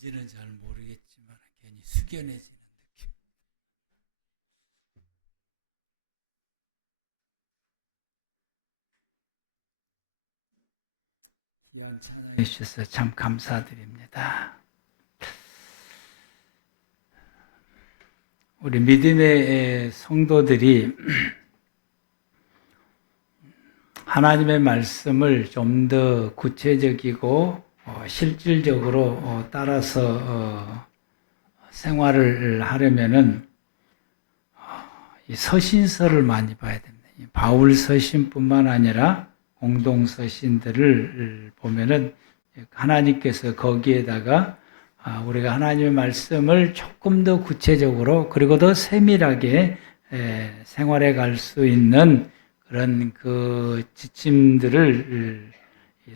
뭔지는 잘 모르겠지만 괜히 숙연해지는 느낌. 찬양해 주셔서 참 감사드립니다. 우리 믿음의 성도들이 하나님의 말씀을 좀 더 구체적이고 실질적으로 따라서 생활을 하려면은 이 서신서를 많이 봐야 됩니다. 바울 서신뿐만 아니라 공동 서신들을 보면은 하나님께서 거기에다가 우리가 하나님의 말씀을 조금 더 구체적으로 그리고 더 세밀하게 생활해 갈 수 있는 그런 그 지침들을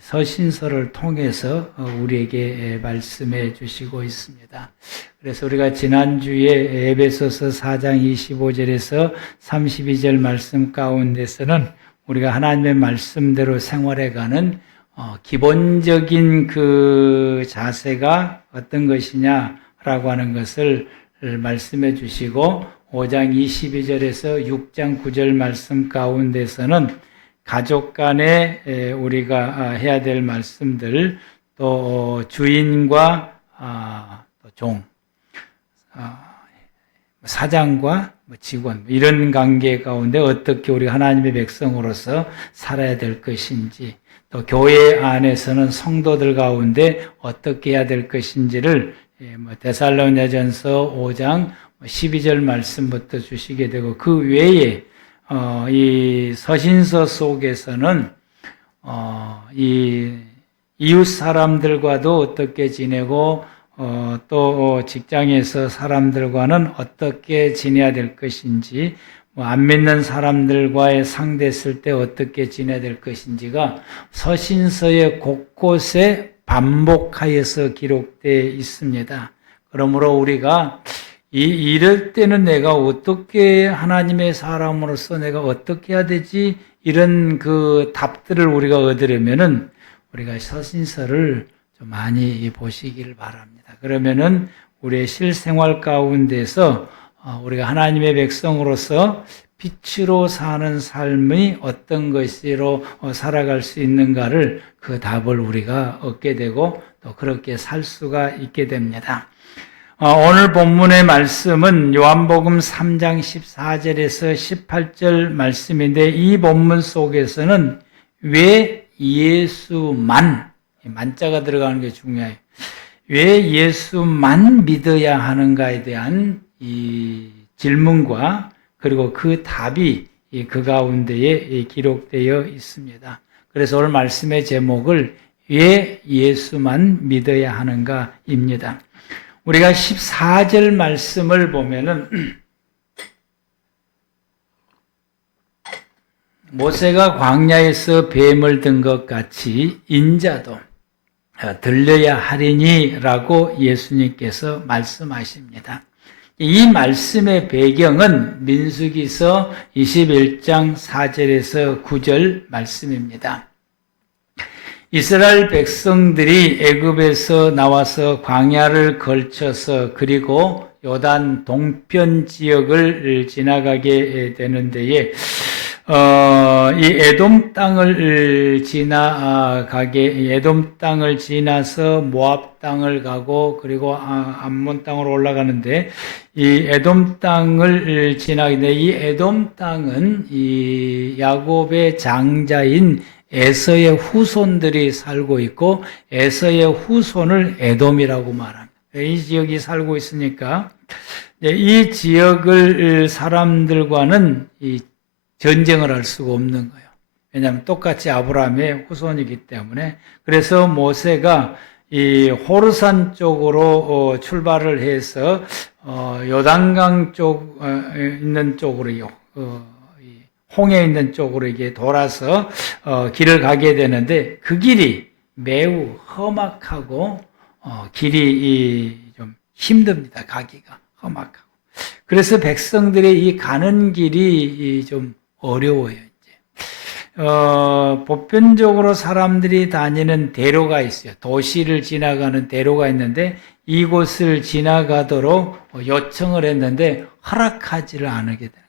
서신서를 통해서 우리에게 말씀해 주시고 있습니다. 그래서 우리가 지난주에 에베소서 4장 25절에서 32절 말씀 가운데서는 우리가 하나님의 말씀대로 생활해가는 기본적인 그 자세가 어떤 것이냐라고 하는 것을 말씀해 주시고 5장 22절에서 6장 9절 말씀 가운데서는 가족 간에 우리가 해야 될 말씀들, 또 주인과 또 종, 사장과 직원 이런 관계 가운데 어떻게 우리 하나님의 백성으로서 살아야 될 것인지, 또 교회 안에서는 성도들 가운데 어떻게 해야 될 것인지를 데살로니가전서 5장 12절 말씀부터 주시게 되고, 그 외에 이 서신서 속에서는 이 이웃 사람들과도 어떻게 지내고 또 직장에서 사람들과는 어떻게 지내야 될 것인지, 안 믿는 사람들과의 상대했을 때 어떻게 지내야 될 것인지가 서신서의 곳곳에 반복하여서 기록되어 있습니다. 그러므로 우리가 이럴 때는 내가 어떻게 하나님의 사람으로서 내가 어떻게 해야 되지? 이런 그 답들을 우리가 얻으려면은 우리가 서신서를 좀 많이 보시길 바랍니다. 그러면은 우리의 실생활 가운데서 우리가 하나님의 백성으로서 빛으로 사는 삶이 어떤 것으로 살아갈 수 있는가를 그 답을 우리가 얻게 되고 또 그렇게 살 수가 있게 됩니다. 오늘 본문의 말씀은 요한복음 3장 14절에서 18절 말씀인데, 이 본문 속에서는 왜 예수만, 만자가 들어가는 게 중요해요. 왜 예수만 믿어야 하는가에 대한 이 질문과 그리고 그 답이 그 가운데에 기록되어 있습니다. 그래서 오늘 말씀의 제목을 왜 예수만 믿어야 하는가입니다. 우리가 14절 말씀을 보면은 모세가 광야에서 뱀을 든 것 같이 인자도 들려야 하리니라고 예수님께서 말씀하십니다. 이 말씀의 배경은 민수기서 21장 4절에서 9절 말씀입니다. 이스라엘 백성들이 애굽에서 나와서 광야를 걸쳐서 그리고 요단 동편 지역을 지나가게 되는 데에 이 에돔 땅을 에돔 땅을 지나서 모압 땅을 가고 그리고 암몬 땅으로 올라가는데, 이 에돔 땅을 지나는데 이 에돔 땅은 이 야곱의 장자인 에서의 후손들이 살고 있고, 에서의 후손을 에돔이라고 말합니다. 이 지역이 살고 있으니까 이 지역을 사람들과는 이 전쟁을 할 수가 없는 거예요. 왜냐하면 똑같이 아브라함의 후손이기 때문에. 그래서 모세가 이 호르산 쪽으로 출발을 해서 요단강 쪽 있는 쪽으로요. 홍해 있는 쪽으로 이게 돌아서 길을 가게 되는데, 그 길이 매우 험악하고 길이 좀 힘듭니다. 가기가 험악하고. 그래서 백성들의 이 가는 길이 좀 어려워요. 이제 보편적으로 사람들이 다니는 대로가 있어요. 도시를 지나가는 대로가 있는데 이곳을 지나가도록 요청을 했는데 허락하지를 않게 돼요.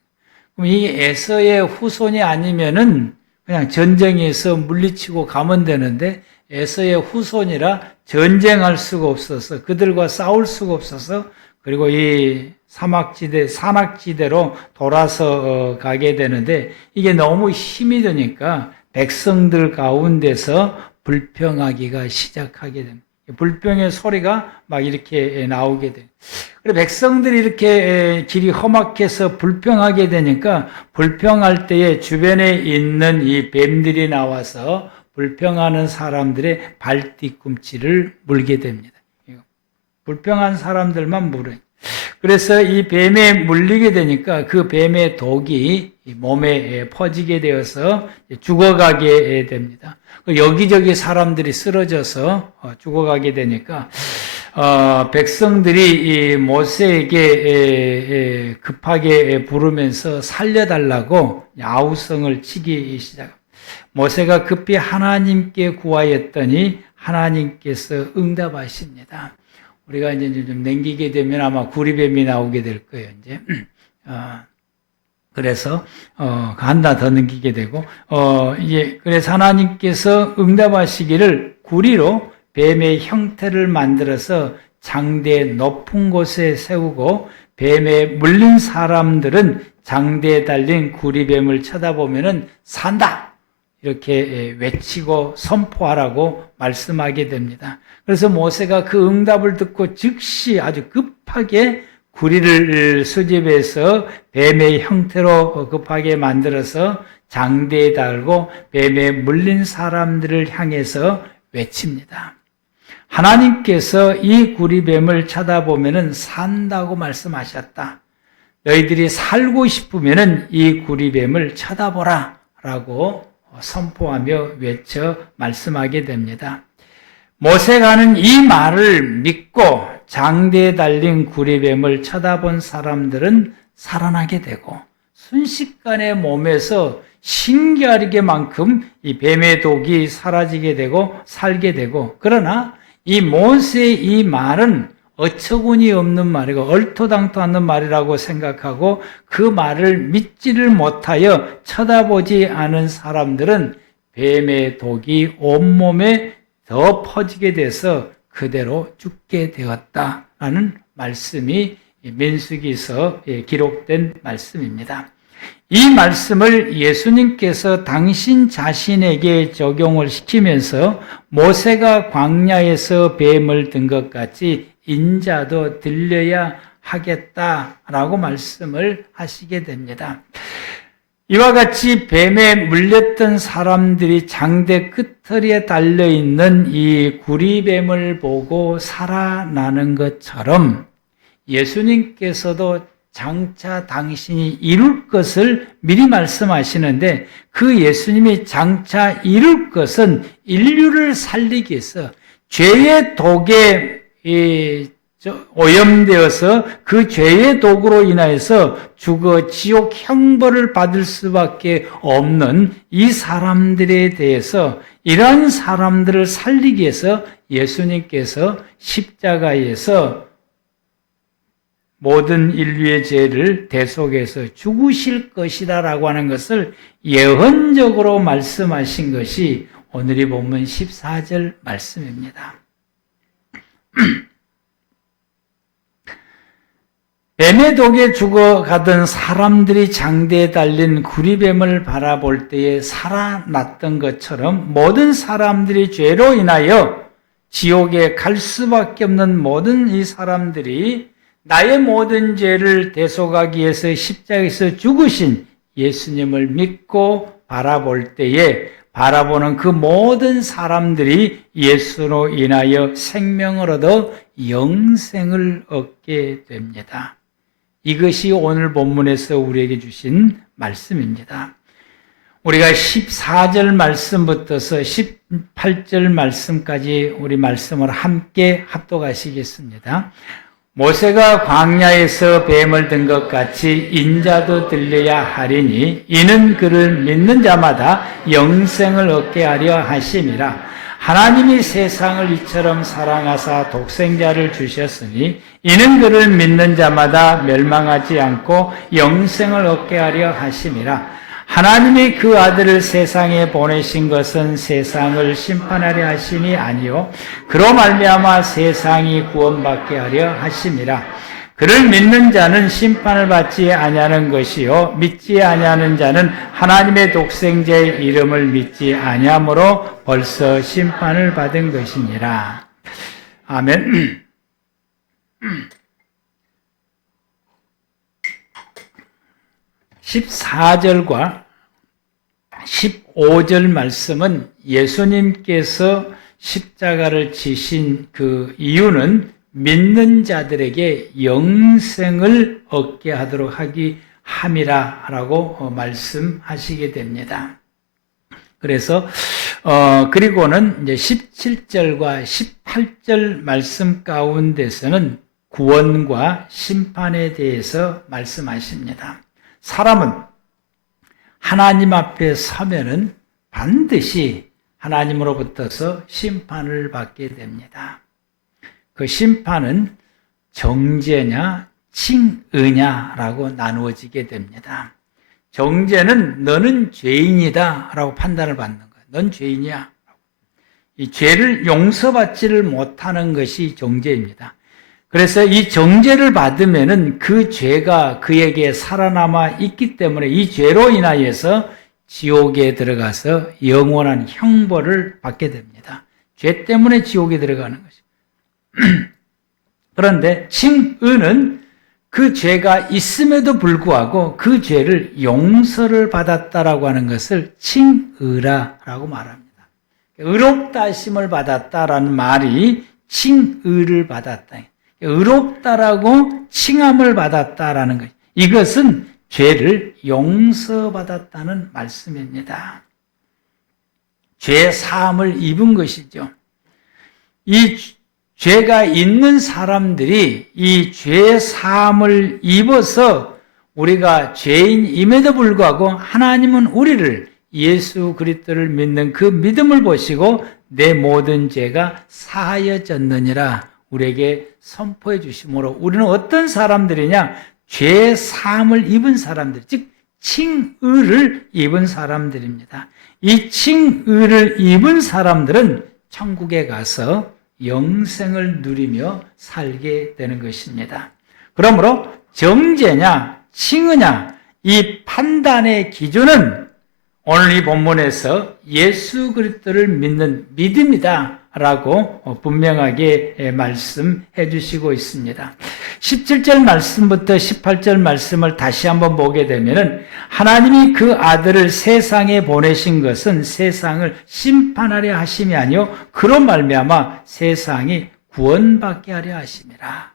그럼 이 에서의 후손이 아니면은 그냥 전쟁에서 물리치고 가면 되는데 에서의 후손이라 전쟁할 수가 없어서 그들과 싸울 수가 없어서 그리고 이 사막지대, 산악지대로 돌아서 가게 되는데 이게 너무 힘이 드니까 백성들 가운데서 불평하기가 시작하게 됩니다. 불평의 소리가 막 이렇게 나오게 돼요. 그래서 백성들이 이렇게 길이 험악해서 불평하게 되니까 불평할 때에 주변에 있는 이 뱀들이 나와서 불평하는 사람들의 발뒤꿈치를 물게 됩니다. 불평한 사람들만 물어요. 그래서 이 뱀에 물리게 되니까 그 뱀의 독이 몸에 퍼지게 되어서 죽어가게 됩니다. 여기저기 사람들이 쓰러져서 죽어가게 되니까 백성들이 이 모세에게 급하게 부르면서 살려달라고 아우성을 치기 시작합니다. 모세가 급히 하나님께 구하였더니 하나님께서 응답하십니다. 우리가 이제 좀 넘기게 되면 아마 구리뱀이 나오게 될 거예요, 이제. 그래서, 하나 더 넘기게 되고, 그래서 하나님께서 응답하시기를 구리로 뱀의 형태를 만들어서 장대 높은 곳에 세우고 뱀에 물린 사람들은 장대에 달린 구리뱀을 쳐다보면은 산다! 이렇게 외치고 선포하라고 말씀하게 됩니다. 그래서 모세가 그 응답을 듣고 즉시 아주 급하게 구리를 수집해서 뱀의 형태로 급하게 만들어서 장대에 달고 뱀에 물린 사람들을 향해서 외칩니다. 하나님께서 이 구리뱀을 쳐다보면은 산다고 말씀하셨다. 너희들이 살고 싶으면은 이 구리뱀을 쳐다보라 라고 선포하며 외쳐 말씀하게 됩니다. 모세가 하는 이 말을 믿고 장대에 달린 구리뱀을 쳐다본 사람들은 살아나게 되고 순식간에 몸에서 신기하게만큼 이 뱀의 독이 사라지게 되고 살게 되고 그러나 이 모세의 이 말은 어처구니 없는 말이고 얼토당토 않는 말이라고 생각하고 그 말을 믿지를 못하여 쳐다보지 않은 사람들은 뱀의 독이 온몸에 더 퍼지게 돼서 그대로 죽게 되었다라는 말씀이 민수기서에 기록된 말씀입니다. 이 말씀을 예수님께서 당신 자신에게 적용을 시키면서 모세가 광야에서 뱀을 든 것 같이 인자도 들려야 하겠다라고 말씀을 하시게 됩니다. 이와 같이 뱀에 물렸던 사람들이 장대 끝털에 달려있는 이 구리뱀을 보고 살아나는 것처럼 예수님께서도 장차 당신이 이룰 것을 미리 말씀하시는데 그 예수님이 장차 이룰 것은 인류를 살리기 위해서 죄의 독에 오염되어서 그 죄의 독으로 인하여서 죽어 지옥 형벌을 받을 수밖에 없는 이 사람들에 대해서 이러한 사람들을 살리기 위해서 예수님께서 십자가에서 모든 인류의 죄를 대속해서 죽으실 것이다 라고 하는 것을 예언적으로 말씀하신 것이 오늘이 본문 14절 말씀입니다. 뱀의 독에 죽어가던 사람들이 장대에 달린 구리뱀을 바라볼 때에 살아났던 것처럼 모든 사람들이 죄로 인하여 지옥에 갈 수밖에 없는 모든 이 사람들이 나의 모든 죄를 대속하기 위해서 십자가에서 죽으신 예수님을 믿고 바라볼 때에 바라보는 그 모든 사람들이 예수로 인하여 생명을 얻어 영생을 얻게 됩니다. 이것이 오늘 본문에서 우리에게 주신 말씀입니다. 우리가 14절 말씀부터서 18절 말씀까지 우리 말씀을 함께 합독하시겠습니다. 모세가 광야에서 뱀을 든 것 같이 인자도 들려야 하리니 이는 그를 믿는 자마다 영생을 얻게 하려 하심이라. 하나님이 세상을 이처럼 사랑하사 독생자를 주셨으니 이는 그를 믿는 자마다 멸망하지 않고 영생을 얻게 하려 하심이라. 하나님이 그 아들을 세상에 보내신 것은 세상을 심판하려 하심이 아니요 그로 말미암아 세상이 구원받게 하려 하심이라. 그를 믿는 자는 심판을 받지 아니하는 것이요 믿지 아니하는 자는 하나님의 독생자의 이름을 믿지 아니하므로 벌써 심판을 받은 것이니라. 아멘. 14절과 15절 말씀은 예수님께서 십자가를 지신 그 이유는 믿는 자들에게 영생을 얻게 하도록 하기 함이라라고 말씀하시게 됩니다. 그래서 그리고는 이제 17절과 18절 말씀 가운데서는 구원과 심판에 대해서 말씀하십니다. 사람은 하나님 앞에 서면은 반드시 하나님으로부터서 심판을 받게 됩니다. 그 심판은 정죄냐 칭의냐라고 나누어지게 됩니다. 정죄는 너는 죄인이다 라고 판단을 받는 거예요. 넌 죄인이야. 이 죄를 용서받지를 못하는 것이 정죄입니다. 그래서 이 정죄를 받으면은 그 죄가 그에게 살아남아 있기 때문에 이 죄로 인하여서 지옥에 들어가서 영원한 형벌을 받게 됩니다. 죄 때문에 지옥에 들어가는 것입니다. 그런데 칭의는 그 죄가 있음에도 불구하고 그 죄를 용서를 받았다라고 하는 것을 칭의라라고 말합니다. 의롭다 하심을 받았다라는 말이 칭의를 받았다. 의롭다라고 칭함을 받았다라는 것. 이것은 죄를 용서받았다는 말씀입니다. 죄 사함을 입은 것이죠. 이 죄가 있는 사람들이 이 죄 사함을 입어서 우리가 죄인임에도 불구하고 하나님은 우리를 예수 그리스도를 믿는 그 믿음을 보시고 내 모든 죄가 사하여졌느니라 우리에게 선포해 주심으로 우리는 어떤 사람들이냐? 죄 사함을 입은 사람들, 즉 칭의를 입은 사람들입니다. 이 칭의를 입은 사람들은 천국에 가서 영생을 누리며 살게 되는 것입니다. 그러므로 정죄냐 칭의냐 이 판단의 기준은 오늘 이 본문에서 예수 그리스도를 믿는 믿음이다 라고 분명하게 말씀해 주시고 있습니다. 17절 말씀부터 18절 말씀을 다시 한번 보게 되면은 하나님이 그 아들을 세상에 보내신 것은 세상을 심판하려 하심이 아니요 그로 말미암아 세상이 구원받게 하려 하심이라.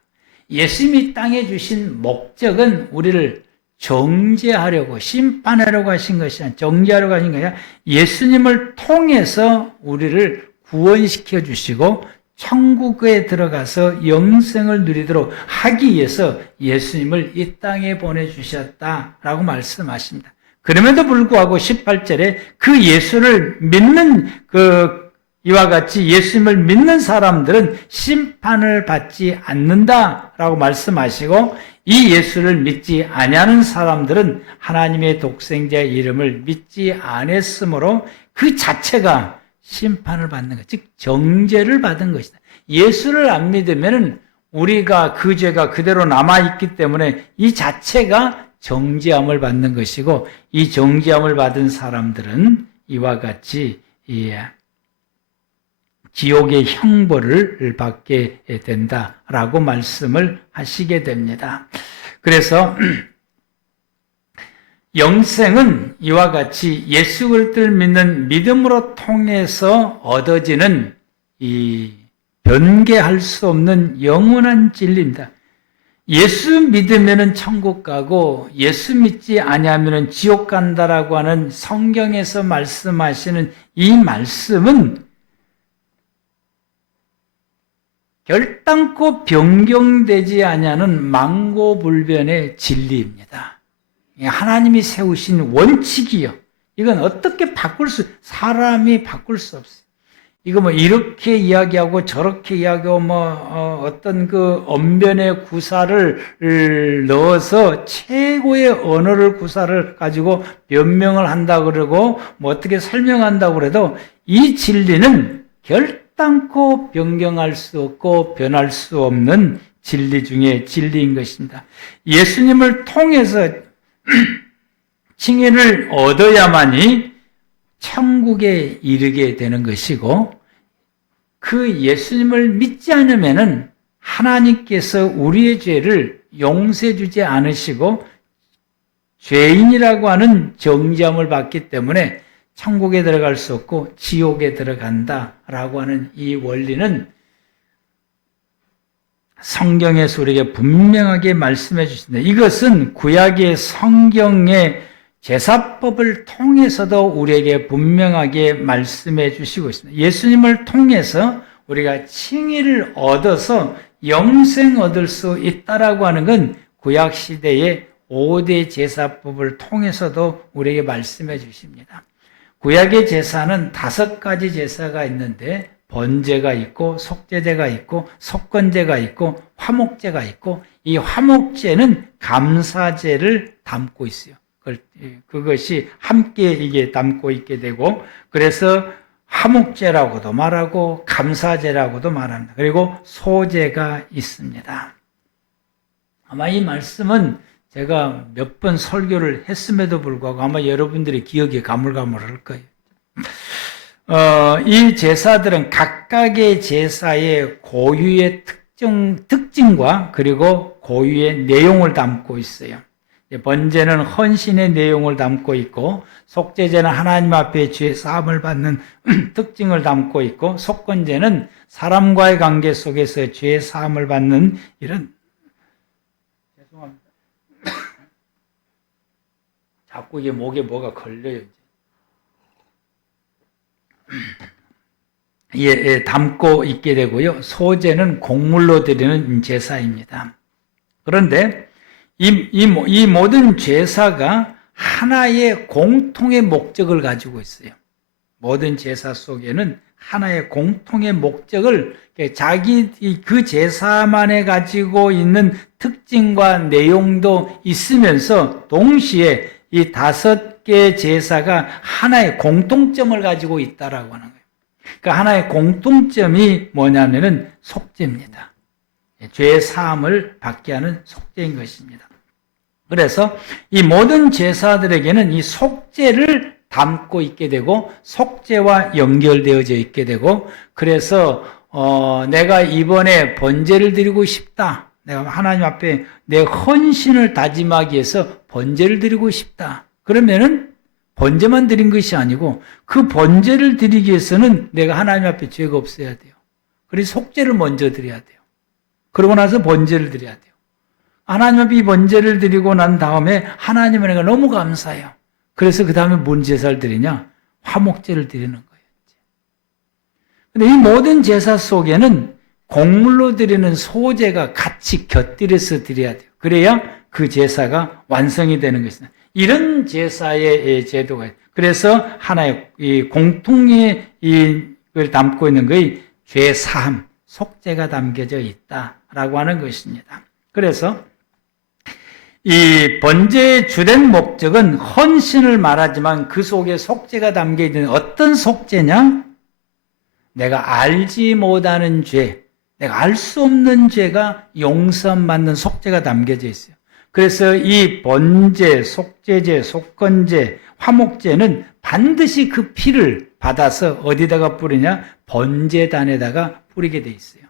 예수님이 땅에 주신 목적은 우리를 정죄하려고 심판하려고 하신 것이 아니라 정죄하려고 하신 것이 아니라 예수님을 통해서 우리를 구원시켜 주시고 천국에 들어가서 영생을 누리도록 하기 위해서 예수님을 이 땅에 보내주셨다라고 말씀하십니다. 그럼에도 불구하고 18절에 그 예수를 믿는 이와 같이 예수님을 믿는 사람들은 심판을 받지 않는다라고 말씀하시고 이 예수를 믿지 아니하는 사람들은 하나님의 독생자의 이름을 믿지 않았으므로 그 자체가 심판을 받는 것, 즉 정죄를 받은 것이다. 예수를 안 믿으면 우리가 그 죄가 그대로 남아있기 때문에 이 자체가 정죄함을 받는 것이고 이 정죄함을 받은 사람들은 이와 같이 지옥의 형벌을 받게 된다라고 말씀을 하시게 됩니다. 그래서 영생은 이와 같이 예수 그리스도를 믿는 믿음으로 통해서 얻어지는 이 변개할 수 없는 영원한 진리입니다. 예수 믿으면은 천국 가고 예수 믿지 아니하면은 지옥 간다라고 하는 성경에서 말씀하시는 이 말씀은 결단코 변경되지 아니하는 망고불변의 진리입니다. 하나님이 세우신 원칙이요. 이건 어떻게 사람이 바꿀 수 없어요. 이거 뭐 이렇게 이야기하고 저렇게 이야기하고 어떤 그 언변의 구사를 넣어서 최고의 언어를 구사를 가지고 변명을 한다 그러고 뭐 어떻게 설명한다고 그래도 이 진리는 결단코 변경할 수 없고 변할 수 없는 진리 중에 진리인 것입니다. 예수님을 통해서 칭의를 얻어야만이 천국에 이르게 되는 것이고, 그 예수님을 믿지 않으면은 하나님께서 우리의 죄를 용서해 주지 않으시고 죄인이라고 하는 정죄함을 받기 때문에 천국에 들어갈 수 없고 지옥에 들어간다라고 하는 이 원리는 성경에서 우리에게 분명하게 말씀해 주신다. 이것은 구약의 성경의 제사법을 통해서도 우리에게 분명하게 말씀해 주시고 있습니다. 예수님을 통해서 우리가 칭의를 얻어서 영생 얻을 수 있다라고 하는 건 구약시대의 5대 제사법을 통해서도 우리에게 말씀해 주십니다. 구약의 제사는 5가지 제사가 있는데 번제가 있고 속죄제가 있고 속건제가 있고 화목제가 있고, 이 화목제는 감사제를 담고 있어요. 그것이 함께 이게 담고 있게 되고, 그래서 화목제라고도 말하고 감사제라고도 말합니다. 그리고 소제가 있습니다. 아마 이 말씀은 제가 몇 번 설교를 했음에도 불구하고 아마 여러분들의 기억이 가물가물할 거예요. 이 제사들은 각각의 제사의 고유의 특징과 그리고 고유의 내용을 담고 있어요. 번제는 헌신의 내용을 담고 있고, 속죄제는 하나님 앞에 죄 사함을 받는 특징을 담고 있고, 속건제는 사람과의 관계 속에서 죄 사함을 받는 이런, 죄송합니다. 자꾸 이게 목에 뭐가 걸려요. 담고 있게 되고요. 소제는 곡물로 드리는 제사입니다. 그런데 이 모든 제사가 하나의 공통의 목적을 가지고 있어요. 모든 제사 속에는 하나의 공통의 목적을, 그 제사만에 가지고 있는 특징과 내용도 있으면서 동시에 이 5개 제사가 하나의 공통점을 가지고 있다라고 하는 거예요. 그러니까 하나의 공통점이 뭐냐면은 속죄입니다. 죄 사함을 받게 하는 속죄인 것입니다. 그래서 이 모든 제사들에게는 이 속죄를 담고 있게 되고 속죄와 연결되어져 있게 되고, 그래서 내가 이번에 번제를 드리고 싶다, 내가 하나님 앞에 내 헌신을 다짐하기 위해서 번제를 드리고 싶다, 그러면은 번제만 드린 것이 아니고 그 번제를 드리기 위해서는 내가 하나님 앞에 죄가 없어야 돼요. 그래서 속죄를 먼저 드려야 돼요. 그러고 나서 번제를 드려야 돼요. 하나님 앞에 이 번제를 드리고 난 다음에 하나님은 내가 너무 감사해요. 그래서 그 다음에 뭔 제사를 드리냐? 화목제를 드리는 거예요. 근데 이 모든 제사 속에는 곡물로 드리는 소제가 같이 곁들여서 드려야 돼요. 그래야 그 제사가 완성이 되는 것입니다. 이런 제사의 제도가 있어요. 그래서 하나의 이 공통의 이걸 담고 있는 것이 죄 사함, 속죄가 담겨져 있다라고 하는 것입니다. 그래서 이 번제의 주된 목적은 헌신을 말하지만 그 속에 속죄가 담겨 있는, 어떤 속죄냐? 내가 알지 못하는 죄, 내가 알 수 없는 죄가 용서받는 속죄가 담겨져 있어요. 그래서 이 번제, 속죄제, 속건제, 화목제는 반드시 그 피를 받아서 어디다가 뿌리냐? 번제단에다가 뿌리게 돼 있어요.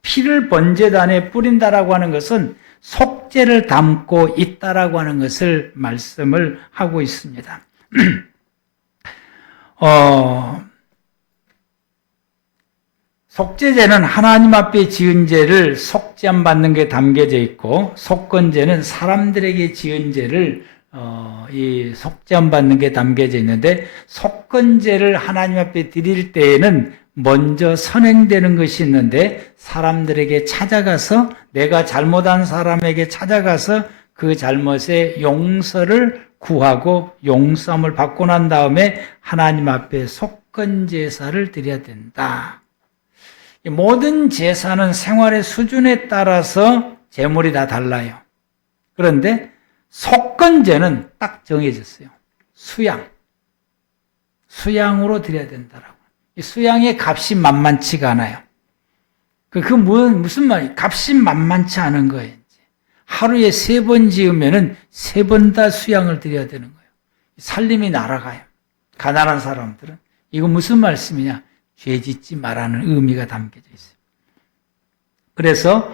피를 번제단에 뿌린다라고 하는 것은 속죄를 담고 있다라고 하는 것을 말씀을 하고 있습니다. 속죄제는 하나님 앞에 지은 죄를 속죄함 받는 게 담겨져 있고, 속건제는 사람들에게 지은 죄를 이 속죄함 받는 게 담겨져 있는데, 속건제를 하나님 앞에 드릴 때에는 먼저 선행되는 것이 있는데 사람들에게 찾아가서 내가 잘못한 사람에게 찾아가서 그 잘못의 용서를 구하고 용서함을 받고 난 다음에 하나님 앞에 속건 제사를 드려야 된다. 모든 제사는 생활의 수준에 따라서 제물이 다 달라요. 그런데 속건제는 딱 정해졌어요. 수양으로 드려야 된다라고. 이 수양의 값이 만만치가 않아요. 무슨 말이에요? 값이 만만치 않은 거예요. 하루에 3번 지으면은 3번 다 수양을 드려야 되는 거예요. 살림이 날아가요. 가난한 사람들은. 이거 무슨 말씀이냐? 죄 짓지 말라는 의미가 담겨져 있어요. 그래서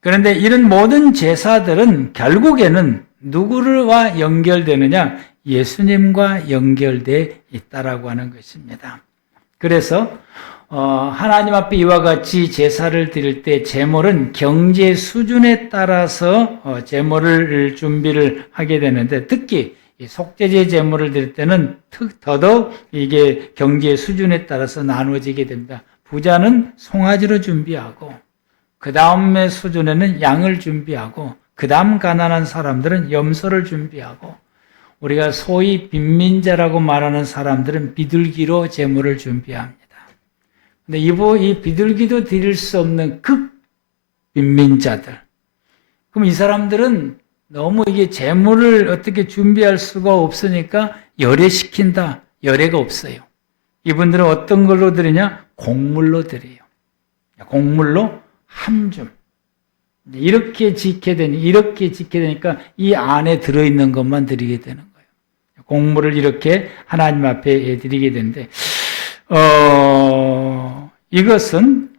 그런데 이런 모든 제사들은 결국에는 누구와 연결되느냐? 예수님과 연결되어 있다라고 하는 것입니다. 그래서 하나님 앞에 이와 같이 제사를 드릴 때 제물은 경제 수준에 따라서 제물을 준비를 하게 되는데 특히 속죄제 제물을 드릴 때는 더더욱 이게 경제 수준에 따라서 나누어지게 됩니다. 부자는 송아지로 준비하고 그 다음의 수준에는 양을 준비하고 그 다음 가난한 사람들은 염소를 준비하고 우리가 소위 빈민자라고 말하는 사람들은 비둘기로 제물을 준비합니다. 근데 이 비둘기도 드릴 수 없는 극 빈민자들. 그럼 이 사람들은 너무 이게 제물을 어떻게 준비할 수가 없으니까 열애시킨다. 열애가 없어요. 이분들은 어떤 걸로 드리냐? 곡물로 드려요. 곡물로 한 줌. 이렇게 지켜야 되니까 이 안에 들어있는 것만 드리게 되는 거예요. 곡물을 이렇게 하나님 앞에 드리게 되는데, 이것은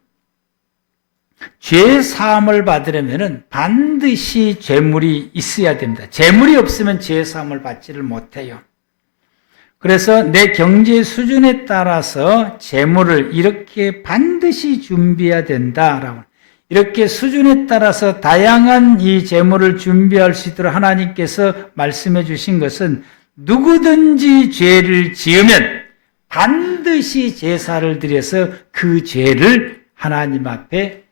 죄 사함을 받으려면 반드시 제물이 있어야 됩니다. 제물이 없으면 죄 사함을 받지를 못해요. 그래서 내 경제 수준에 따라서 제물을 이렇게 반드시 준비해야 된다라고. 이렇게 수준에 따라서 다양한 이 제물을 준비할 수 있도록 하나님께서 말씀해 주신 것은 누구든지 죄를 지으면 반드시 제사를 드려서 그 죄를 하나님 앞에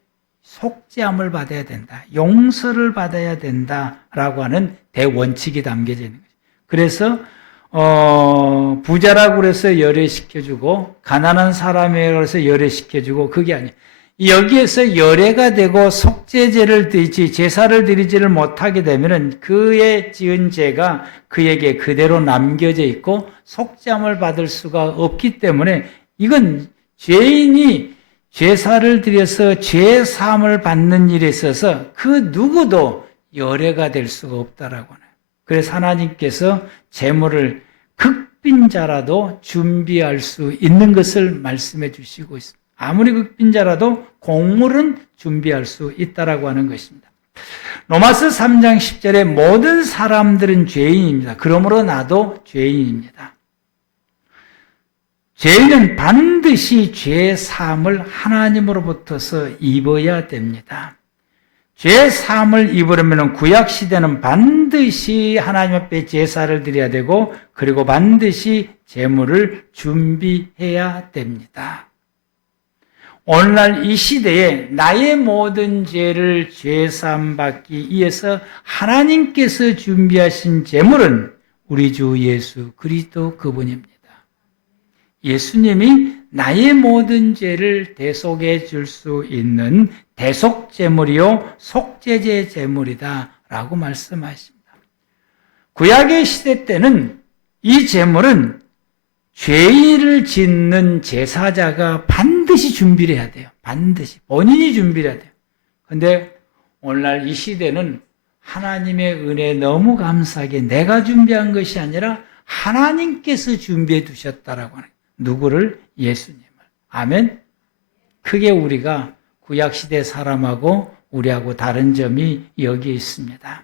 속죄함을 받아야 된다. 용서를 받아야 된다라고 하는 대원칙이 담겨져 있는 거죠. 그래서 부자라고 그래서 열애시켜주고 가난한 사람이라고 해서 열애시켜주고 그게 아니에요. 여기에서 열애가 되고 속죄제를 드리지 제사를 드리지를 못하게 되면은 그의 지은 죄가 그에게 그대로 남겨져 있고 속죄함을 받을 수가 없기 때문에 이건 죄인이 제사를 드려서 죄 사함을 받는 일에 있어서 그 누구도 열애가 될 수가 없다라고 하네요. 그래서 하나님께서 제물을 극빈자라도 준비할 수 있는 것을 말씀해 주시고 있습니다. 아무리 극빈자라도 곡물은 준비할 수 있다라고 하는 것입니다. 로마서 3장 10절에 모든 사람들은 죄인입니다. 그러므로 나도 죄인입니다. 죄인은 반드시 죄 사함을 하나님으로부터서 입어야 됩니다. 죄 사함을 입으려면 구약 시대는 반드시 하나님 앞에 제사를 드려야 되고 그리고 반드시 제물을 준비해야 됩니다. 오늘날 이 시대에 나의 모든 죄를 죄사함 받기 위해서 하나님께서 준비하신 제물은 우리 주 예수 그리스도 그분입니다. 예수님이 나의 모든 죄를 대속해 줄 수 있는 대속제물이요 속죄제 제물이다 라고 말씀하십니다. 구약의 시대 때는 이 제물은 죄를 짓는 제사자가 반드시 준비를 해야 돼요. 반드시 본인이 준비를 해야 돼요. 그런데 오늘날 이 시대는 하나님의 은혜에 너무 감사하게 내가 준비한 것이 아니라 하나님께서 준비해 두셨다라고 하는 거예요. 누구를? 예수님을. 아멘. 크게 우리가 구약시대 사람하고 우리하고 다른 점이 여기 있습니다.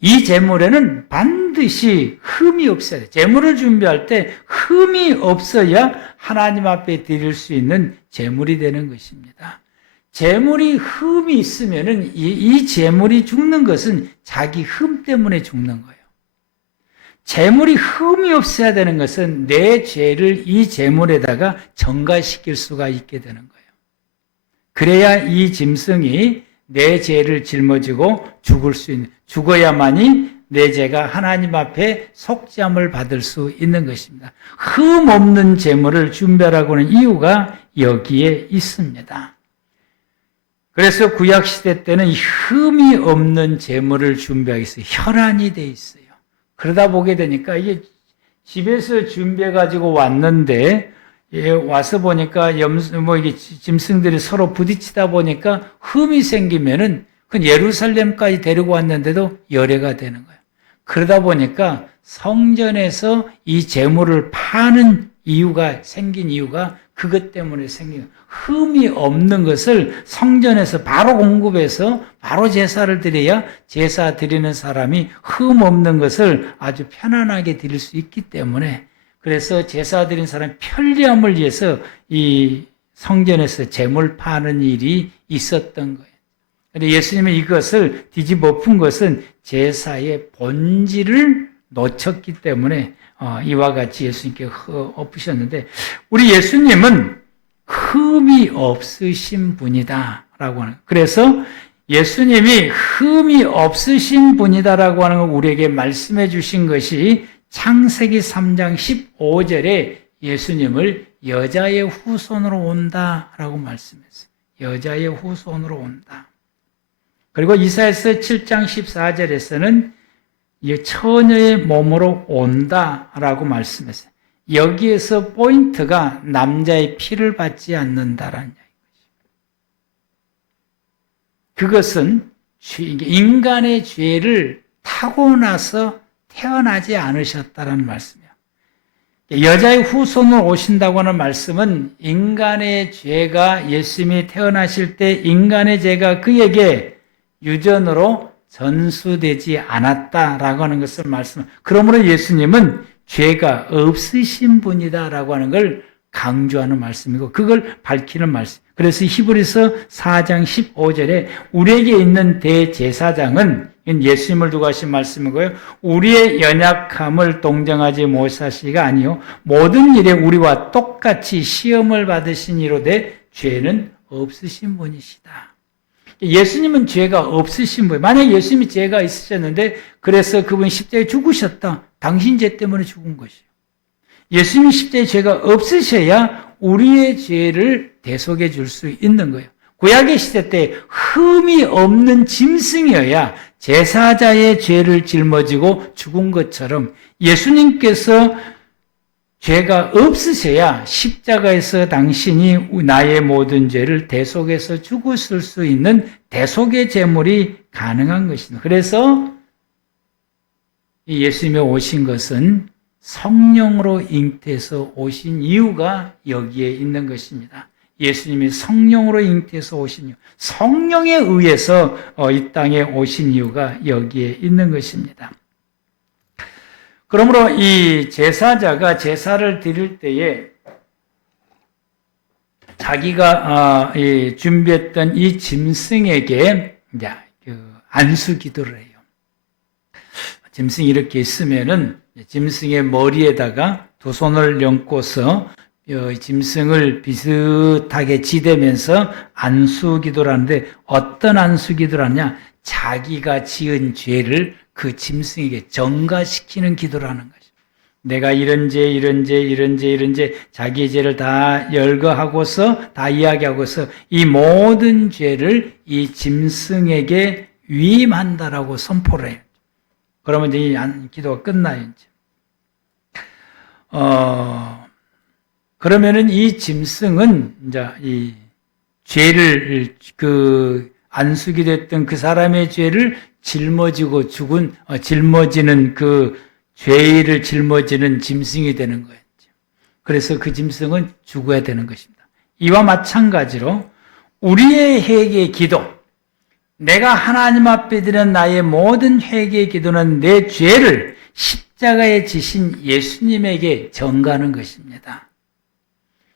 이 제물에는 반드시 흠이 없어야 돼요. 제물을 준비할 때 흠이 없어야 하나님 앞에 드릴 수 있는 제물이 되는 것입니다. 제물이 흠이 있으면은 이 제물이 죽는 것은 자기 흠 때문에 죽는 거예요. 제물이 흠이 없어야 되는 것은 내 죄를 이 제물에다가 전가시킬 수가 있게 되는 거예요. 그래야 이 짐승이 내 죄를 짊어지고 죽을 수 있는, 죽어야만이 내 죄가 하나님 앞에 속죄함을 받을 수 있는 것입니다. 흠 없는 제물을 준비하라고 하는 이유가 여기에 있습니다. 그래서 구약시대 때는 흠이 없는 제물을 준비하기 위해서 혈안이 돼 있어요. 그러다 보게 되니까 이게 집에서 준비해가지고 왔는데, 와서 보니까 이게 짐승들이 서로 부딪히다 보니까 흠이 생기면은 그 예루살렘까지 데리고 왔는데도 열애가 되는 거예요. 그러다 보니까 성전에서 이 제물을 파는 생긴 이유가 그것 때문에 생긴 흠이 없는 것을 성전에서 바로 공급해서 바로 제사를 드려야 제사 드리는 사람이 흠 없는 것을 아주 편안하게 드릴 수 있기 때문에, 그래서 제사 드리는 사람의 편리함을 위해서 이 성전에서 제물 파는 일이 있었던 거예요. 그런데 예수님은 이것을 뒤집어 푼 것은 제사의 본질을 놓쳤기 때문에 이와 같이 예수님께 엎으셨는데, 우리 예수님은 흠이 없으신 분이다라고 하는, 그래서 예수님이 흠이 없으신 분이다라고 하는 걸 우리에게 말씀해 주신 것이 창세기 3장 15절에 예수님을 여자의 후손으로 온다라고 말씀했어요. 여자의 후손으로 온다. 그리고 이사야서 7장 14절에서는 처녀의 몸으로 온다라고 말씀했어요. 여기에서 포인트가 남자의 피를 받지 않는다라는 이야기입니다. 그것은 인간의 죄를 타고나서 태어나지 않으셨다라는 말씀이에요. 여자의 후손으로 오신다고 하는 말씀은 인간의 죄가, 예수님이 태어나실 때 인간의 죄가 그에게 유전으로 전수되지 않았다라고 하는 것을 그러므로 예수님은 죄가 없으신 분이다라고 하는 걸 강조하는 말씀이고, 그걸 밝히는 말씀. 그래서 히브리서 4장 15절에 우리에게 있는 대제사장은, 예수님을 두고 하신 말씀이고요, 우리의 연약함을 동정하지 못하시가 아니요 모든 일에 우리와 똑같이 시험을 받으신 이로되 죄는 없으신 분이시다. 예수님은 죄가 없으신 분이에요. 만약에 예수님이 죄가 있으셨는데 그래서 그분이 십자가에 죽으셨다, 당신 죄 때문에 죽은 것이에요. 예수님이 십자가에 죄가 없으셔야 우리의 죄를 대속해 줄 수 있는 거예요. 구약의 시대 때 흠이 없는 짐승이어야 제사자의 죄를 짊어지고 죽은 것처럼 예수님께서 죄가 없으셔야 십자가에서 당신이 나의 모든 죄를 대속해서 죽으실 수 있는 대속의 제물이 가능한 것입니다. 그래서 예수님이 오신 것은 성령으로 잉태해서 오신 이유가 여기에 있는 것입니다. 예수님이 성령으로 잉태해서 오신 이유, 성령에 의해서 이 땅에 오신 이유가 여기에 있는 것입니다. 그러므로 이 제사자가 제사를 드릴 때에 자기가 준비했던 이 짐승에게 이제 안수 기도를 해요. 짐승이 이렇게 있으면은 짐승의 머리에다가 두 손을 얹고서 짐승을 비슷하게 지대면서 안수 기도를 하는데, 어떤 안수 기도를 하냐? 자기가 지은 죄를 그 짐승에게 전가시키는 기도를 하는 거죠. 내가 이런 죄, 자기의 죄를 다 열거하고서, 다 이야기하고서 이 모든 죄를 이 짐승에게 위임한다라고 선포를 해요. 그러면 이제 이 기도가 끝나요, 이제. 그러면은 이 짐승은 이제 이 죄를, 안수기 됐던 그 사람의 죄를 짊어지는 그 죄를 짊어지는 짐승이 되는 거예요. 그래서 그 짐승은 죽어야 되는 것입니다. 이와 마찬가지로 우리의 회개의 기도, 내가 하나님 앞에 드리는 나의 모든 회개의 기도는 내 죄를 십자가에 지신 예수님에게 전가하는 것입니다.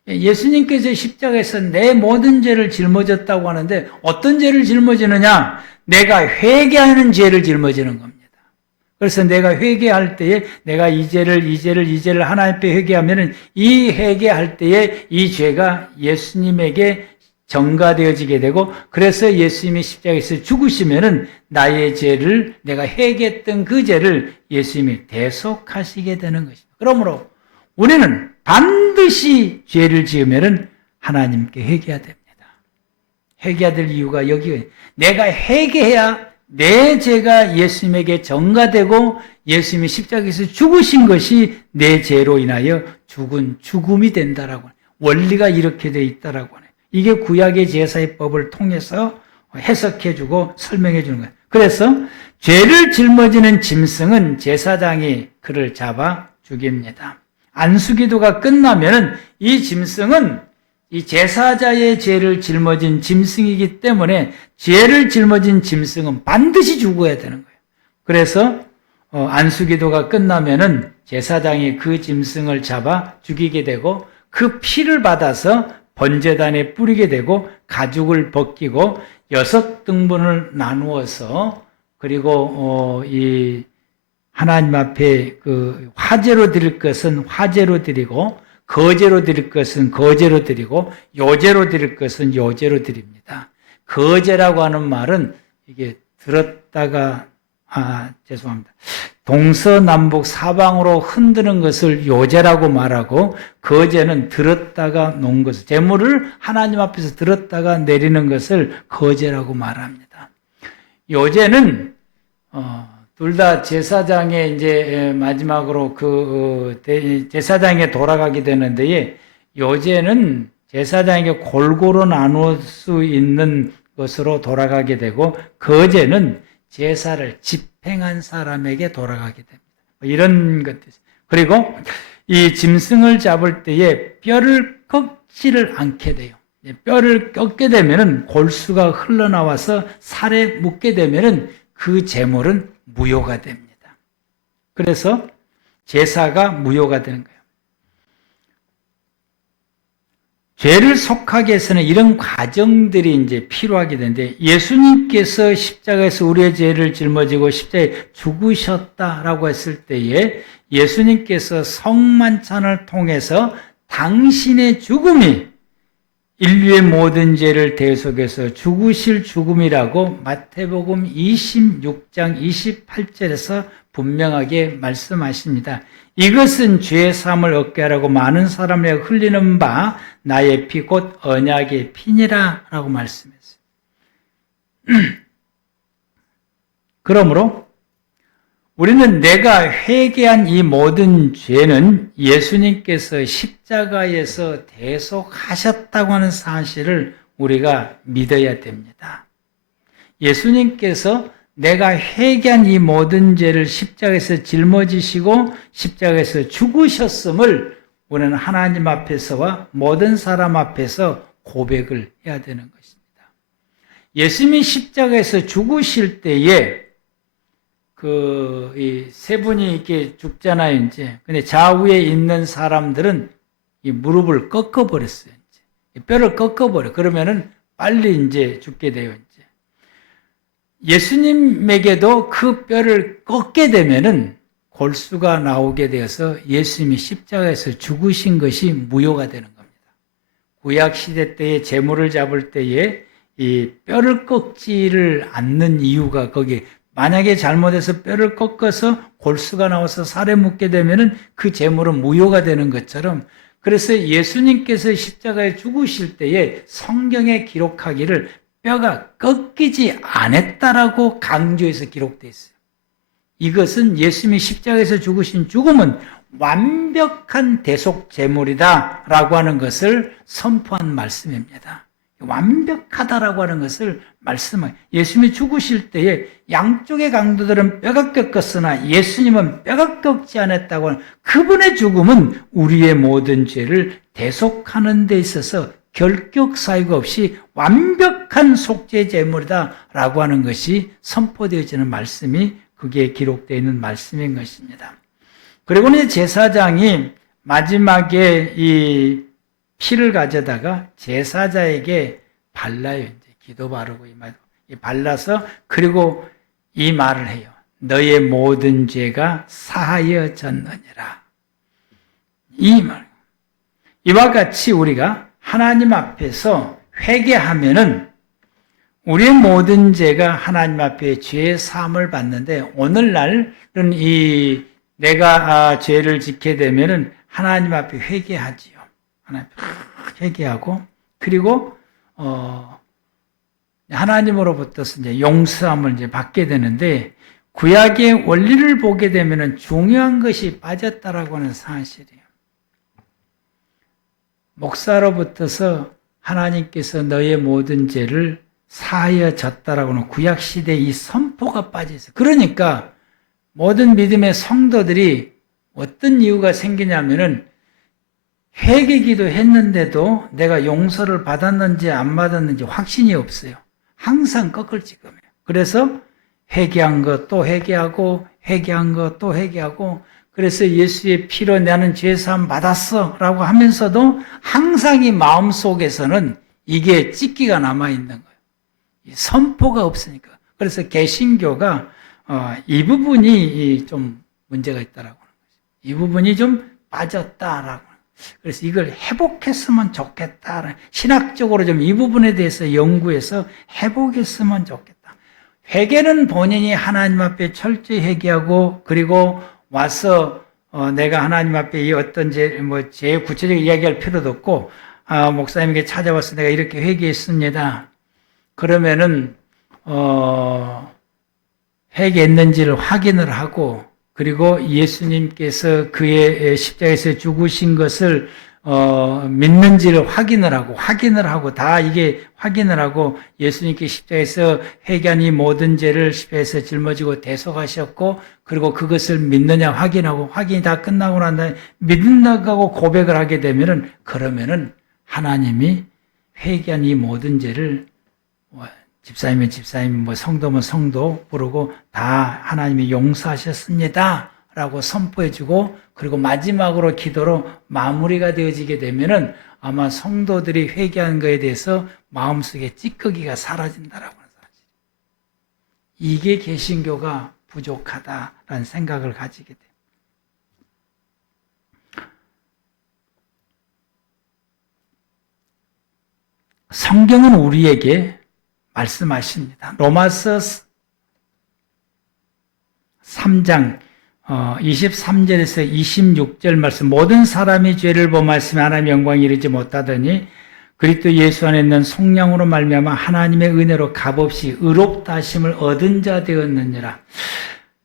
예수님께서 십자가에서 내 모든 죄를 짊어졌다고 하는데 어떤 죄를 짊어지느냐? 내가 회개하는 죄를 짊어지는 겁니다. 그래서 내가 회개할 때에 내가 이 죄를 하나님 앞에 회개하면은 이 회개할 때에 이 죄가 예수님에게 전가되어지게 되고 그래서 예수님이 십자가에서 죽으시면은 나의 죄를 내가 회개했던 그 죄를 예수님이 대속하시게 되는 것입니다. 그러므로 우리는 반드시 죄를 지으면은 하나님께 회개해야 됩니다. 회개해야 될 이유가 여기에 내가 회개해야 내 죄가 예수님에게 전가되고 예수님이 십자가에서 죽으신 것이 내 죄로 인하여 죽은 죽음이 된다라고 해요. 원리가 이렇게 되어 있다라고 해요. 이게 구약의 제사의 법을 통해서 해석해주고 설명해주는 거예요. 그래서 죄를 짊어지는 짐승은 제사장이 그를 잡아 죽입니다. 안수기도가 끝나면 이 짐승은 이 제사자의 죄를 짊어진 짐승이기 때문에 죄를 짊어진 짐승은 반드시 죽어야 되는 거예요. 그래서 안수기도가 끝나면은 제사장이 그 짐승을 잡아 죽이게 되고 그 피를 받아서 번제단에 뿌리게 되고 가죽을 벗기고 6등분을 나누어서 그리고 이 하나님 앞에 그 화제로 드릴 것은 화제로 드리고 거제로 드릴 것은 거제로 드리고 요제로 드릴 것은 요제로 드립니다. 거제라고 하는 말은 이게 들었다가 죄송합니다. 동서남북 사방으로 흔드는 것을 요제라고 말하고 거제는 들었다가 놓은 것을 재물을 하나님 앞에서 들었다가 내리는 것을 거제라고 말합니다. 요제는 둘 다 제사장에 이제 마지막으로 제사장에 돌아가게 되는데 요제는 제사장에게 골고루 나눌 수 있는 것으로 돌아가게 되고 거제는 제사를 집행한 사람에게 돌아가게 됩니다. 이런 것들. 그리고 이 짐승을 잡을 때에 뼈를 꺾지를 않게 돼요. 뼈를 꺾게 되면은 골수가 흘러나와서 살에 묻게 되면은 그 제물은 무효가 됩니다. 그래서 제사가 무효가 되는 거예요. 죄를 속하게 해서는 이런 과정들이 이제 필요하게 되는데 예수님께서 십자가에서 우리의 죄를 짊어지고 십자가에 죽으셨다라고 했을 때에 예수님께서 성만찬을 통해서 당신의 죽음이 인류의 모든 죄를 대속해서 죽으실 죽음이라고 마태복음 26장 28절에서 분명하게 말씀하십니다. 이것은 죄 사함을 얻게 하라고 많은 사람에게 흘리는 바 나의 피 곧 언약의 피니라 라고 말씀했어요. 그러므로 우리는 내가 회개한 이 모든 죄는 예수님께서 십자가에서 대속하셨다고 하는 사실을 우리가 믿어야 됩니다. 예수님께서 내가 회개한 이 모든 죄를 십자가에서 짊어지시고 십자가에서 죽으셨음을 우리는 하나님 앞에서와 모든 사람 앞에서 고백을 해야 되는 것입니다. 예수님이 십자가에서 죽으실 때에 이 세 분이 이렇게 죽잖아요, 이제. 근데 좌우에 있는 사람들은 이 무릎을 꺾어버렸어요, 이제. 뼈를 꺾어버려. 그러면은 빨리 이제 죽게 돼요, 이제. 예수님에게도 그 뼈를 꺾게 되면은 골수가 나오게 되어서 예수님이 십자가에서 죽으신 것이 무효가 되는 겁니다. 구약 시대 때에 제물을 잡을 때에 이 뼈를 꺾지를 않는 이유가 거기에 만약에 잘못해서 뼈를 꺾어서 골수가 나와서 살에 묻게 되면은 그 제물은 무효가 되는 것처럼 그래서 예수님께서 십자가에 죽으실 때에 성경에 기록하기를 뼈가 꺾이지 않았다라고 강조해서 기록되어 있어요. 이것은 예수님이 십자가에서 죽으신 죽음은 완벽한 대속 제물이다라고 하는 것을 선포한 말씀입니다. 완벽하다라고 하는 것을 말씀해요. 예수님이 죽으실 때에 양쪽의 강도들은 뼈가 꺾었으나 예수님은 뼈가 꺾지 않았다고 하는 그분의 죽음은 우리의 모든 죄를 대속하는 데 있어서 결격 사유가 없이 완벽한 속죄 제물이다라고 하는 것이 선포되어지는 말씀이 그게 기록되어 있는 말씀인 것입니다. 그리고는 제사장이 마지막에 이 피를 가져다가 제사자에게 발라요. 이제 기도 바르고 이 발라서 그리고 이 말을 해요. 너의 모든 죄가 사하여졌느니라. 이 말. 이와 같이 우리가 하나님 앞에서 회개하면은 우리의 모든 죄가 하나님 앞에 죄의 사함을 받는데, 오늘날은 내가 죄를 짓게 되면은 하나님 앞에 회개하지요. 하나님 앞에 회개하고, 그리고 하나님으로부터서 이제 용서함을 이제 받게 되는데, 구약의 원리를 보게 되면은 중요한 것이 빠졌다라고 하는 사실이에요. 목사로부터서 하나님께서 너의 모든 죄를 사하여졌다라고 하는 구약시대의 이 선포가 빠져 있어요. 그러니까 모든 믿음의 성도들이 어떤 이유가 생기냐면은 회개기도 했는데도 내가 용서를 받았는지 안 받았는지 확신이 없어요. 항상 꺾을지검해요. 그래서 회개한 것 또 회개하고, 회개한 것 또 회개하고, 그래서 예수의 피로 나는 죄사함 받았어 라고 하면서도 항상 이 마음속에서는 이게 찢기가 남아있는 거예요. 선포가 없으니까. 그래서 개신교가 이 부분이 좀 문제가 있다라고 하는 거죠. 이 부분이 좀 빠졌다라고. 그래서 이걸 회복했으면 좋겠다. 신학적으로 좀 이 부분에 대해서 연구해서 회복했으면 좋겠다. 회개는 본인이 하나님 앞에 철저히 회개하고, 그리고 와서 내가 하나님 앞에 이 어떤 죄 구체적으로 이야기할 필요도 없고, 목사님에게 찾아와서 내가 이렇게 회개했습니다. 그러면은 회개했는지를 확인을 하고, 그리고 예수님께서 그의 십자가에서 죽으신 것을 믿는지를 확인을 하고 다 이게 확인을 하고, 예수님께 십자가에서 회개한 이 모든 죄를 십자가에서 짊어지고 대속하셨고, 그리고 그것을 믿느냐 확인하고, 확인이 다 끝나고 난 다음에 믿는다고 고백을 하게 되면은, 그러면은 하나님이 회개한 이 모든 죄를 집사님은 집사님, 성도면 성도 부르고 다 하나님이 용서하셨습니다 라고 선포해주고, 그리고 마지막으로 기도로 마무리가 되어지게 되면은 아마 성도들이 회개한 것에 대해서 마음속에 찌꺼기가 사라진다라고 하는 사실. 이게 개신교가 부족하다라는 생각을 가지게 돼요. 성경은 우리에게 말씀하십니다. 로마서 3장 23절에서 26절 말씀, 모든 사람이 죄를 범하였으며 하나님의 영광에 이르지 못하더니 그리스도 예수 안에 있는 속량으로 말미암아 하나님의 은혜로 값없이 의롭다 하심을 얻은 자 되었느니라.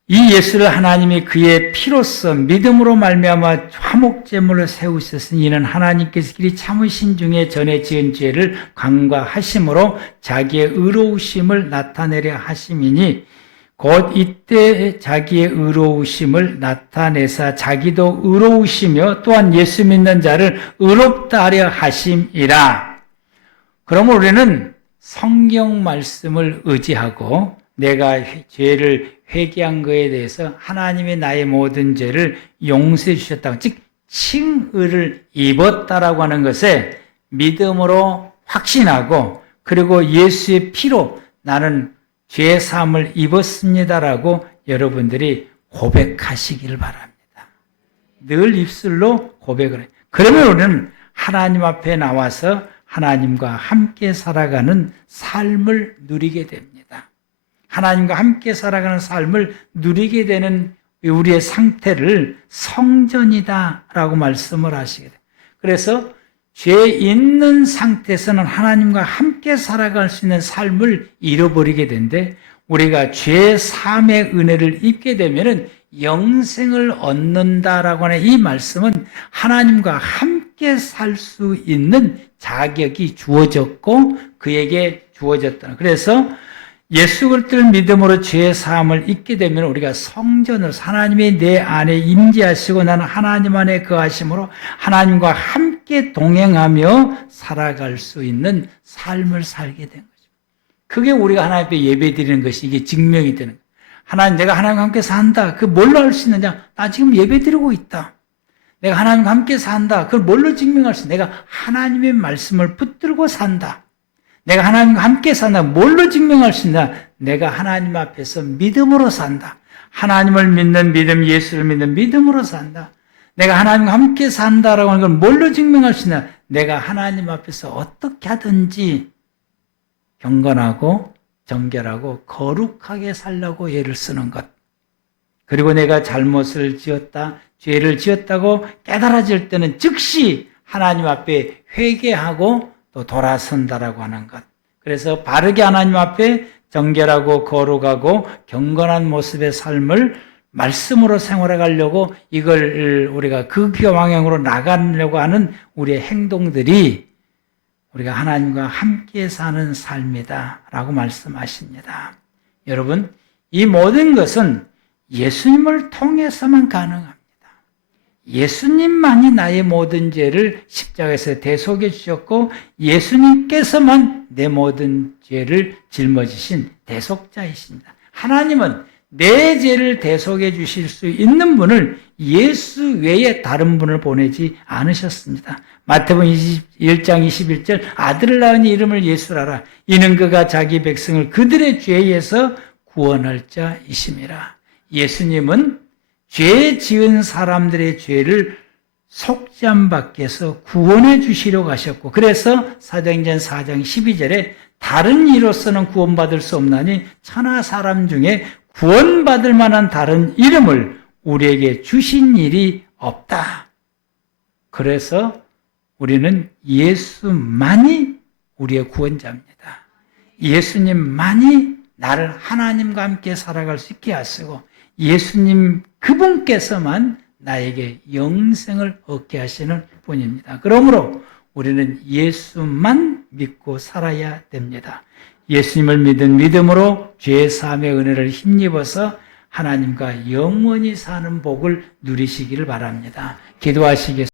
이 예수를 하나님이 그의 피로써 믿음으로 말미암아 화목제물로 세우셨으니 이는 하나님께서 길이 참으신 중에 전에 지은 죄를 간과하심으로 자기의 의로우심을 나타내려 하심이니, 곧 이때 자기의 의로우심을 나타내사 자기도 의로우시며 또한 예수 믿는 자를 의롭다 하려 하심이라. 그러면 우리는 성경 말씀을 의지하고 내가 죄를 회개한 것에 대해서 하나님이 나의 모든 죄를 용서해 주셨다고, 즉 칭의를 입었다라고 하는 것에 믿음으로 확신하고, 그리고 예수의 피로 나는 죄 사함을 입었습니다라고 여러분들이 고백하시기를 바랍니다. 늘 입술로 고백을 해요. 그러면 우리는 하나님 앞에 나와서 하나님과 함께 살아가는 삶을 누리게 됩니다. 하나님과 함께 살아가는 삶을 누리게 되는 우리의 상태를 성전이다라고 말씀을 하시게 돼요. 그래서 죄 있는 상태에서는 하나님과 함께 살아갈 수 있는 삶을 잃어버리게 되는데, 우리가 죄 사함의 은혜를 입게 되면은 영생을 얻는다라고 하는 이 말씀은 하나님과 함께 살 수 있는 자격이 주어졌고 그에게 주어졌다. 그래서 예수 그리스도를 믿음으로 죄 사함을 입게 되면 우리가 성전을, 하나님이 내 안에 임재하시고 나는 하나님 안에 거하심으로 하나님과 함께 동행하며 살아갈 수 있는 삶을 살게 된 거죠. 그게 우리가 하나님 앞에 예배드리는 것이 이게 증명이 되는 거예요. 하나님, 내가 하나님과 함께 산다. 그 뭘로 할 수 있느냐? 나 지금 예배드리고 있다. 내가 하나님과 함께 산다. 그걸 뭘로 증명할 수 있느냐? 내가 하나님의 말씀을 붙들고 산다. 내가 하나님과 함께 산다. 뭘로 증명할 수 있냐? 내가 하나님 앞에서 믿음으로 산다. 하나님을 믿는 믿음, 예수를 믿는 믿음으로 산다. 내가 하나님과 함께 산다라고 하는 걸 뭘로 증명할 수 있냐? 내가 하나님 앞에서 어떻게 하든지 경건하고 정결하고 거룩하게 살려고 애를 쓰는 것. 그리고 내가 잘못을 지었다, 죄를 지었다고 깨달아질 때는 즉시 하나님 앞에 회개하고 또 돌아선다라고 하는 것. 그래서 바르게 하나님 앞에 정결하고 거룩하고 경건한 모습의 삶을 말씀으로 생활해 가려고 이걸 우리가 그 방향으로 나가려고 하는 우리의 행동들이 우리가 하나님과 함께 사는 삶이다 라고 말씀하십니다. 여러분, 이 모든 것은 예수님을 통해서만 가능합니다. 예수님만이 나의 모든 죄를 십자가에서 대속해 주셨고 예수님께서만 내 모든 죄를 짊어지신 대속자이십니다. 하나님은 내 죄를 대속해 주실 수 있는 분을 예수 외에 다른 분을 보내지 않으셨습니다. 마태복음 21장 21절 아들을 낳은 이름을 예수라라. 이는 그가 자기 백성을 그들의 죄에서 구원할 자이심이라. 예수님은 죄 지은 사람들의 죄를 속죄함 밖에서 구원해 주시려고 하셨고 그래서 사도행전 4장 12절에 다른 이로서는 구원받을 수 없나니 천하 사람 중에 구원받을 만한 다른 이름을 우리에게 주신 일이 없다. 그래서 우리는 예수만이 우리의 구원자입니다. 예수님만이 나를 하나님과 함께 살아갈 수 있게 하시고 예수님 그분께서만 나에게 영생을 얻게 하시는 분입니다. 그러므로 우리는 예수만 믿고 살아야 됩니다. 예수님을 믿은 믿음으로 죄 사함의 은혜를 힘입어서 하나님과 영원히 사는 복을 누리시기를 바랍니다. 기도하시겠습니다.